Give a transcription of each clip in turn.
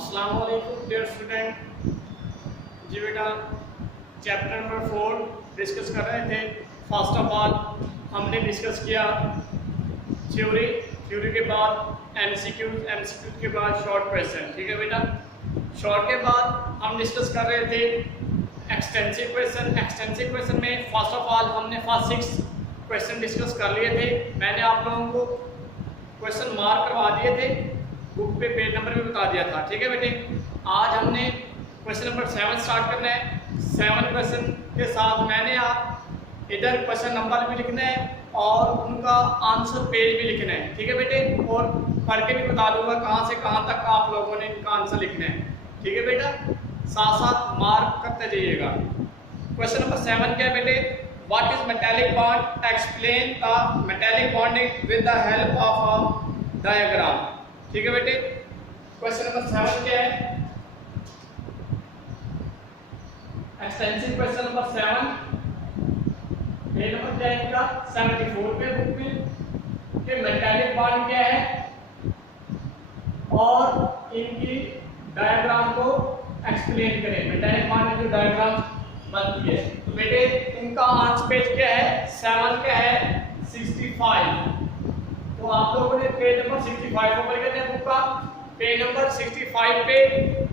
अस्सलाम वालेकुम dear student. जी बेटा, चैप्टर नंबर 4 डिस्कस कर रहे थे। फर्स्ट ऑफ ऑल हमने डिस्कस किया थ्योरी के बाद एमसीक्यू के बाद शॉर्ट क्वेश्चन। ठीक है बेटा, शॉर्ट के बाद हम डिस्कस कर रहे थे एक्सटेंसिव क्वेश्चन। एक्सटेंसिव क्वेश्चन में फर्स्ट ऑफ ऑल हमने फर्स्ट 6 क्वेश्चन डिस्कस कर लिए थे। मैंने आप लोगों को क्वेश्चन मार्क करवा दिए थे, बुक पे पेज नंबर भी बता दिया था। ठीक है बेटे, आज हमने क्वेश्चन नंबर 7 स्टार्ट करना है। 7 क्वेश्चन के साथ मैंने आप इधर क्वेश्चन नंबर भी लिखना है और उनका आंसर पेज भी लिखना है। ठीक है बेटे, और पढ़ के भी बता दूंगा कहाँ से कहाँ तक आप लोगों ने इनका आंसर लिखना है। ठीक है बेटा, साथ साथ मार्क करते जाइएगा। क्वेश्चन नंबर 7 क्या है बेटे? What is metallic bond? Explain the metallic bonding with the help of a diagram. ठीक है बेटे, क्वेश्चन नंबर 7 क्या है? Extensive question number 7, page number क्या है इनका? 74 पे बुक में कि मेटालिक बॉन्ड क्या है और इनकी डायग्राम को एक्सप्लेन करें। मेटालिक बॉन्ड की जो डायग्राम बनती है, तो बेटे इनका आंसर पेज क्या है? 7 क्या है? 65। तो आप लोगों ने पेज नंबर 65 को पढ़ के बुक का पेज नंबर 65 पे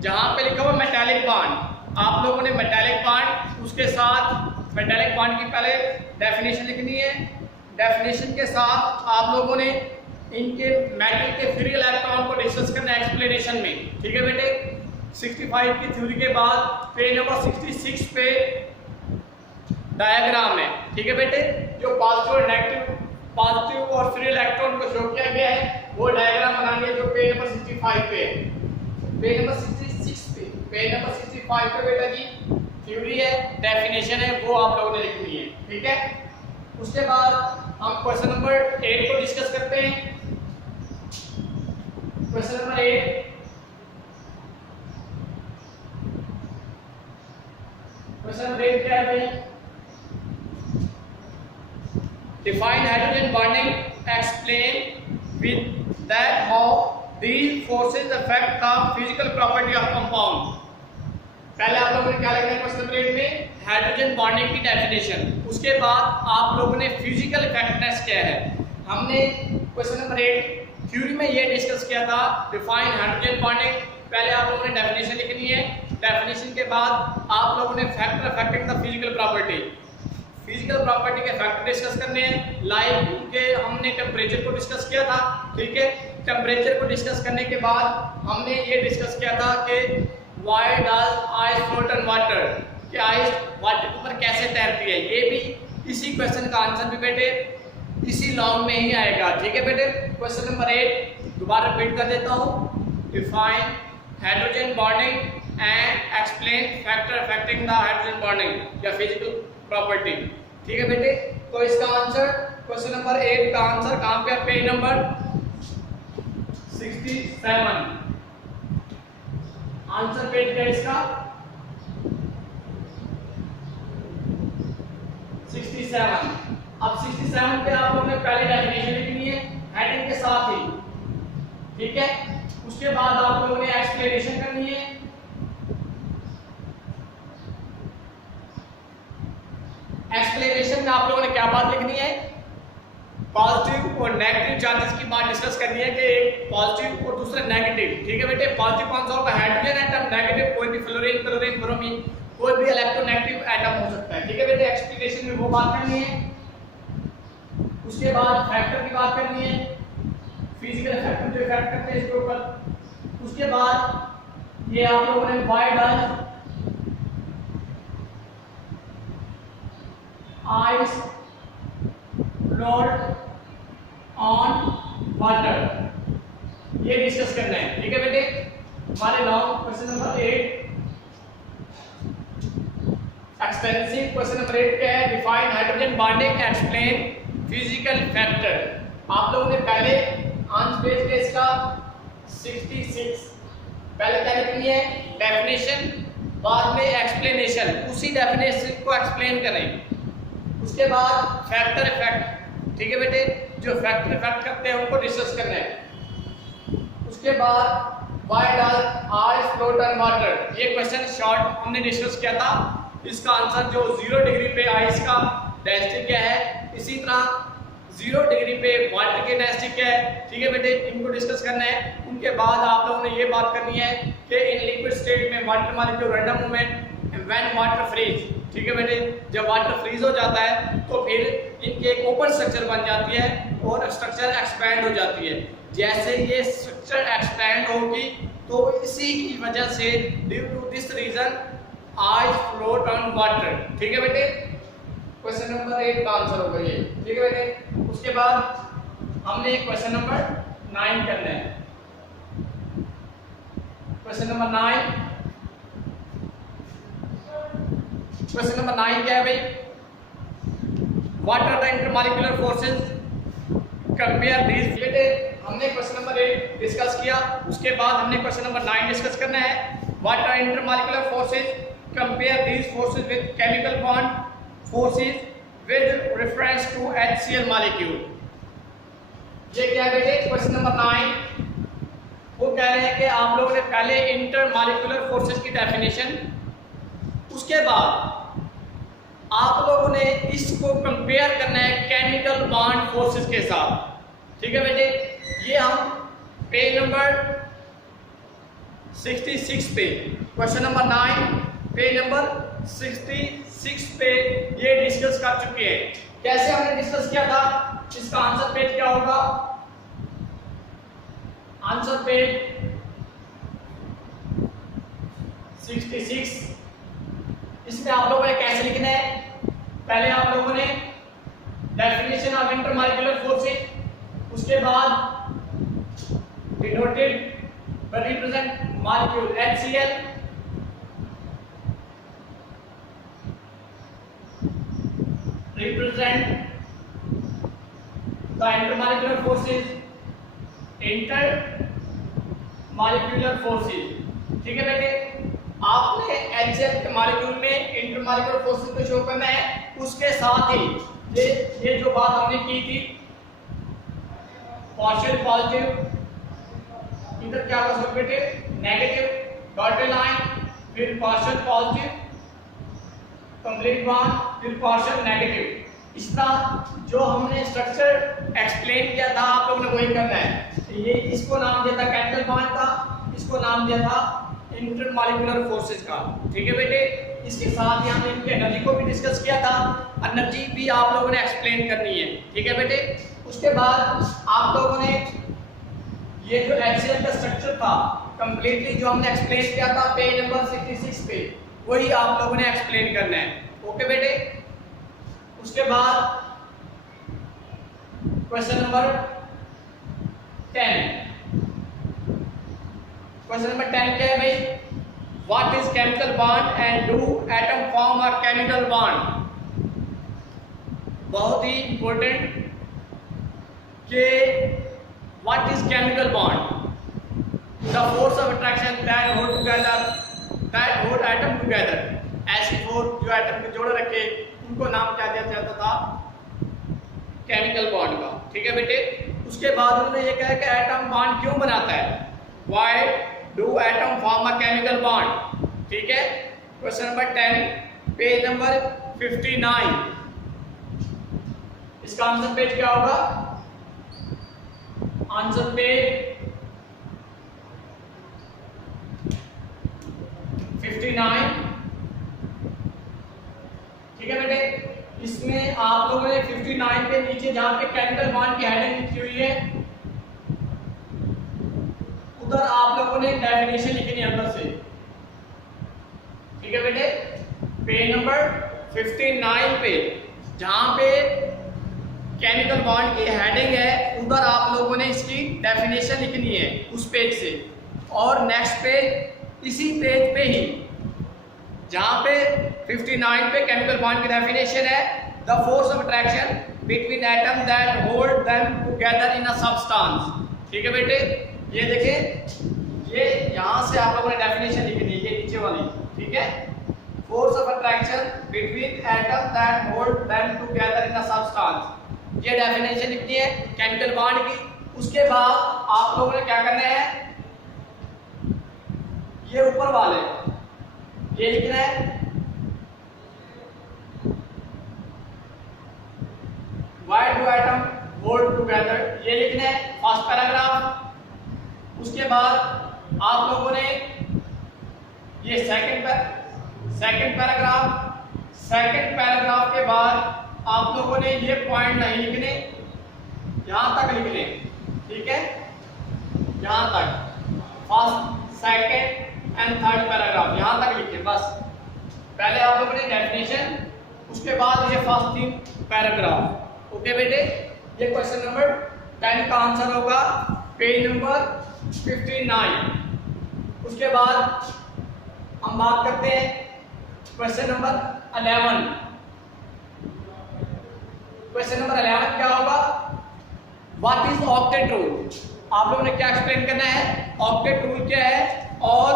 जहां पे लिखा हुआ मेटालिक बॉन्ड, आप लोगों ने मेटालिक बॉन्ड उसके साथ मेटालिक बॉन्ड की पहले डेफिनेशन लिखनी है। डेफिनेशन के साथ आप लोगों ने इनके मेटल के फ्री इलेक्ट्रॉन को डिस्कस करना है एक्सप्लेनेशन में। ठीक है बेटे, 65 की थ्योरी के बाद पेज नंबर 66 पे डायग्राम है। ठीक है बेटे, जो पॉजिटिव और फ्री इलेक्ट्रॉन को शो किया गया है वो डायग्राम बनानी है, जो पेज नंबर 65 पे है। पेज नंबर 66 पे, पेज नंबर 65 पे बेटा जी थ्योरी है, डेफिनेशन है, वो आप लोगों ने लिखनी है। ठीक है, उसके बाद हम क्वेश्चन नंबर 8 को डिस्कस करते हैं। क्वेश्चन नंबर 8, क्वेश्चन नंबर 8 क्या है भाई? Define hydrogen bonding. Explain with that how these forces affect the physical property of compound. पहले आप लोगों ने क्या लिखना है क्वेश्चन नंबर 8 में? हाइड्रोजन बॉन्डिंग की डेफिनेशन। उसके बाद आप लोगों ने फिजिकल इफेक्टिवनेस क्या है। हमने क्वेश्चन नंबर 8 थ्योरी में ये डिस्कस किया था, डिफाइन हाइड्रोजन बॉन्डिंग। पहले आप लोगों ने डेफिनेशन लिखनी है। डेफिनेशन के बाद आप लोगों ने factor affecting the physical property, physical property के फैक्टर डिस्कस करने हैं। लाइक के हमने टेम्परेचर को डिस्कस किया था। ठीक है, टेम्परेचर को डिस्कस करने के बाद हमने ये डिस्कस किया था कि why does ice float on water, कि आइस वाटर के ऊपर कैसे तैरती है। ये भी इसी क्वेश्चन का आंसर भी बेटे इसी लॉन्ग में ही आएगा। ठीक है बेटे, क्वेश्चन नंबर 8 दोबारा रिपीट कर देता हूँ। Define hydrogen bonding and explain factor affecting the hydrogen bonding या फिजिकल प्रॉपर्टी। ठीक है बेटे, तो इसका आंसर क्वेश्चन नंबर 8 का आंसर कहां पे? Page number 67। आंसर पेज क्या है इसका? 67। अब 67 पे आप लोगों ने पहले डेफिनेशन लिखनी है हेडिंग के साथ ही। ठीक है, उसके बाद आप लोगों ने एक्सप्लेनेशन करनी है। एक्सप्लेनेशन में आप लोगों ने क्या बात लिखनी है? पॉजिटिव और नेगेटिव चार्जेस की बात डिस्कस करनी है कि एक पॉजिटिव और दूसरा नेगेटिव। ठीक है बेटे, पॉजिटिव कौन सा होगा? Hydrogen atom. नेगेटिव कोई भी फ्लोरीन, क्लोरीन, ब्रोमीन, कोई भी इलेक्ट्रोनेगेटिव एटम हो सकता है। ठीक है बेटे, एक्सप्लेनेशन में वो बात करनी है। उसके बाद फैक्टर की बात करनी है, फिजिकल फैक्टर जो इफेक्ट करते हैं इसके ऊपर। उसके बाद ये आप लोगों ने why does ice float on water, ये डिस्कस करना है। ठीक है बेटे, हमारे long question number 8 extensive question number 8 क्या है? Define hydrogen bonding, explain physical factor. आप लोगों ने पहले आंसर पेज के इसका 66 पहले क्या लिखनी है? डेफिनेशन, बाद में एक्सप्लेनेशन। उसी डेफिनेशन को एक्सप्लेन करें। उसके बाद फैक्टर इफेक्ट। ठीक है बेटे, जो फैक्टर इफेक्ट करते हैं उनको डिस्कस करना है। उसके बाद why does ice float on water. ये क्वेश्चन शॉर्ट हमने डिस्कस किया था। इसका आंसर जो 0 डिग्री पे आइस का डेंसिटी क्या है, इसी तरह 0 डिग्री पे वाटर की डेंसिटी क्या है। ठीक है बेटे, इनको डिस्कस करना है। उनके बाद आप लोगों ने ये बात करनी है कि इन लिक्विड स्टेट में water molecule random movement when water freeze. ठीक है बेटे, जब वाटर फ्रीज हो जाता है तो फिर इनकी एक ओपन स्ट्रक्चर बन जाती है और स्ट्रक्चर एक्सपैंड हो जाती है। जैसे ये स्ट्रक्चर एक्सपैंड होगी तो इसी की वजह से due to this reason ice float on water. ठीक है बेटे, क्वेश्चन नंबर 8 का आंसर होगा ये। ठीक है बेटे, उसके बाद हमने क्वेश्चन नंबर 9 करना है। क्वेश्चन नंबर 9, क्वेश्चन नंबर 9 क्या है भाई? What are the intermolecular forces, compare these. बेटे हमने क्वेश्चन नंबर 8 डिस्कस किया, उसके बाद हमने क्वेश्चन नंबर 9 डिस्कस करना है। What are intermolecular forces, compare these forces with chemical bond forces with reference to HCl molecule। ये क्या है बेटे? क्वेश्चन नंबर 9 वो कह रहे हैं कि आप लोगों ने पहले इंटरमॉलिक्यूलर फोर्सेस की डेफिनेशन, उसके बाद आप लोगों ने इसको कंपेयर करना है केमिकल बॉन्ड फोर्सेस के साथ। ठीक है बेटे, ये हम पेज नंबर 66 पे, क्वेश्चन नंबर 9 पेज नंबर 66 पे ये डिस्कस कर चुके हैं। कैसे हमने डिस्कस किया था? इसका आंसर पेज क्या होगा? Answer page 66। इसमें आप लोगों ने कैसे लिखना है? पहले आप लोगों ने डेफिनेशन ऑफ इंटरमॉलिक्यूलर फोर्सेस, उसके बाद denoted represent molecule HCl, represent the intermolecular forces, intermolecular forces। ठीक है बेटे, आपने HCl के मॉलिक्यूल में इंटरमॉलिक्यूलर फोर्सेस को शो करना है। उसके साथ ही ये जो बात हमने की थी पार्शियल पॉजिटिव, इधर क्या होगा बेटे? नेगेटिव डॉटेड लाइन, फिर पार्शियल पॉजिटिव कंप्लीट बॉन्ड, फिर पार्शियल नेगेटिव। इस तरह जो हमने स्ट्रक्चर एक्सप्लेन किया था आप लोगों ने वही करना है। ये इसको नाम दिया था केमिकल बॉन्ड का, इसको नाम दिया था इंटरमॉलिक्यूलर फोर्सेस का। ठीक है बेटे, इसके साथ ही हमने इनकी एनर्जी को भी डिस्कस किया था। एनर्जी भी आप लोगों ने एक्सप्लेन करनी है। ठीक है बेटे, उसके बाद आप लोगों ने ये जो HCl का स्ट्रक्चर था कंप्लीटली जो हमने एक्सप्लेन किया था पेज नंबर 66 पे, वही आप लोगों ने एक्सप्लेन करना है। ओके बेटे, उसके बाद क्वेश्चन नंबर 10। क्वेश्चन नंबर 10 क्या है भाई? What is chemical bond and do atom form a chemical bond. बहुत ही इंपॉर्टेंट कि what is chemical bond? The force of attraction that hold together, that hold atom together. ऐसी force जो atom के जोड़े रखे उनको नाम क्या दिया जाता था? केमिकल बॉन्ड का। ठीक है बेटे, उसके बाद उन्होंने ये कहा कि एटम बॉन्ड क्यों बनाता है? Why do atom form a chemical bond. ठीक है, क्वेश्चन नंबर 10 पेज नंबर 59। इसका आंसर पेज क्या होगा? Answer page 59। ठीक है बेटे, इसमें आप लोगों ने 59 के नीचे जहां पे केमिकल बॉन्ड की हेडिंग लिखी हुई है उधर आप लोगों ने डेफिनेशन लिखनी है अंदर से। ठीक है बेटे, पेज नंबर 59 पे जहां पे केमिकल बॉन्ड की हेडिंग है उधर आप लोगों ने इसकी डेफिनेशन लिखनी है उस पेज से। और नेक्स्ट पेज इसी पेज पे ही जहां पे 59 पे केमिकल बॉन्ड की डेफिनेशन है, the force of attraction between atom that hold them together in a substance. ठीक है बेटे, ये देखें, ये यहां से आप लोगों ने डेफिनेशन लिखनी है, ये नीचे वाली। ठीक है, force of attraction between atom that hold them together in a substance, ये डेफिनेशन लिखनी है केमिकल बॉन्ड की। उसके बाद आप लोगों ने क्या करना है? ये ऊपर वाले ये लिखना है why do atom hold together, ये लिखना है फर्स्ट पैराग्राफ। उसके बाद आप लोगों ने ये सेकंड पैराग्राफ के बाद आप लोगों ने ये पॉइंट नहीं लिखने, यहां तक लिखने, ठीक है, यहां तक first second and third paragraph यहां तक लिखे बस। पहले आप लोगों ने डेफिनेशन, उसके बाद ये फर्स्ट 3 पैराग्राफ। ओके बेटे, ये क्वेश्चन नंबर 10 का आंसर होगा पेज नंबर 59। उसके बाद हम बात करते हैं क्वेश्चन नंबर 11। क्वेश्चन नंबर 11 क्या होगा, व्हाट इज ऑक्टेट रूल। आप लोगों ने क्या एक्सप्लेन करना है, ऑक्टेट रूल क्या है और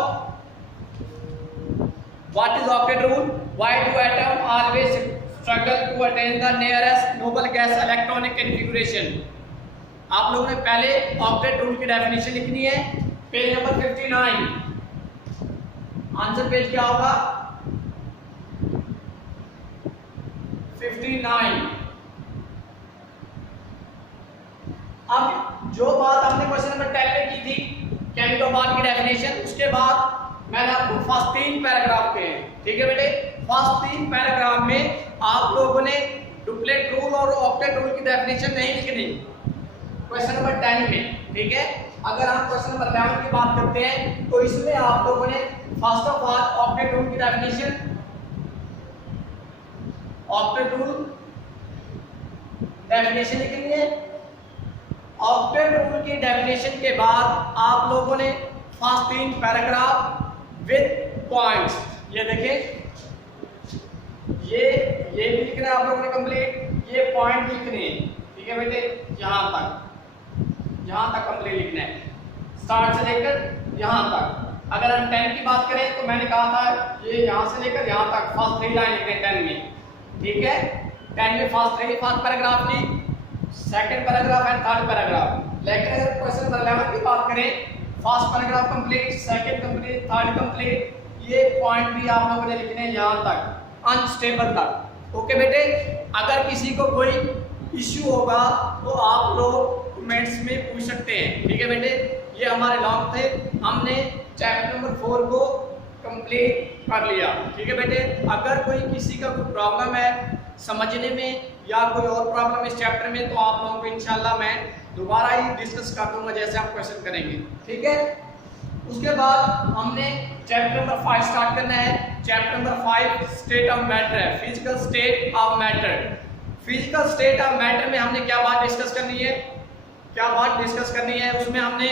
what is octet rule, why do atom always struggle to attain the nearest noble gas electronic configuration. आप लोगों ने पहले ऑक्टेट रूल की डेफिनेशन लिखनी है, पेज नंबर 59। आंसर पेज क्या होगा 59। अब जो बात हमने क्वेश्चन नंबर 10 में की थी केमिकल बॉन्ड की डेफिनेशन, उसके बाद मैंने आपको फर्स्ट 3 पैराग्राफ के हैं, ठीक है बेटे। फर्स्ट 3 पैराग्राफ में आप लोगों ने डुप्लेट रूल और ऑक्टेट रूल की डेफिनेशन नहीं लिखनी क्वेश्चन नंबर 10 में, ठीक है। अगर हम क्वेश्चन नंबर 11 की बात करते हैं तो इसमें आप लोगों ने first of all octet rule की डेफिनेशन, ऑक्टेट रूल डेफिनेशन लिखनी है। ऑक्टेट रूल की डेफिनेशन के बाद आप लोगों ने फर्स्ट 3 पैराग्राफ विद पॉइंट्स, ये देखिए ये भी लिखना है आप लोगों ने कंप्लीट, ये पॉइंट लिखने हैं, ठीक है बेटे। यहां तक कंप्लीट लिखना है, स्टार्ट से लेकर यहां तक। अगर हम 10 की बात करें तो मैंने कहा था ये यहां से लेकर यहां तक फर्स्ट 3 लाइन लिखने 10 में, ठीक है। 10 में फर्स्ट पैराग्राफ की, second paragraph and third paragraph. लेकिन अगर क्वेश्चन नंबर 11 की बात करें, first paragraph complete, second complete, third complete, ये पॉइंट भी आप लोगों ने लिखने हैं यहां तक, अनस्टेबल तक। ओके बेटे, अगर किसी को कोई इश्यू होगा तो आप लोग कमेंट्स में पूछ सकते हैं, ठीक है बेटे। ये हमारे लॉन्ग थे, हमने चैप्टर नंबर 4 को कंप्लीट कर लिया, ठीक है बेटे। अगर कोई किसी का कोई प्रॉब्लम है समझने में या कोई और प्रॉब्लम इस चैप्टर में तो आप लोगों को इंशाल्लाह मैं दोबारा ही डिस्कस कर दूंगा जैसे आप क्वेश्चन करेंगे, ठीक है। उसके बाद हमने चैप्टर नंबर 5 स्टार्ट करना है। Chapter number 5 state of matter है, physical state of matter. Physical state of matter में हमने क्या बात डिस्कस करनी है, उसमें हमने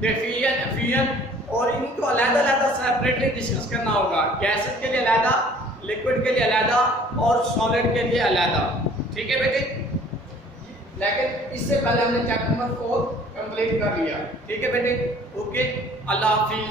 डिफ्यूजन, एफ्यूजन और इनको अलग-अलग सेपरेटली डिस्कस करना होगा। गैसेस के लिए अलग, लिक्विड के लिए अलग और सॉलिड के लिए अलग, ठीक है बेटे। लेकिन इससे पहले हमने चैप्टर नंबर 4 कंप्लीट कर लिया, ठीक है बेटे। ओके, अल्लाह हाफिज।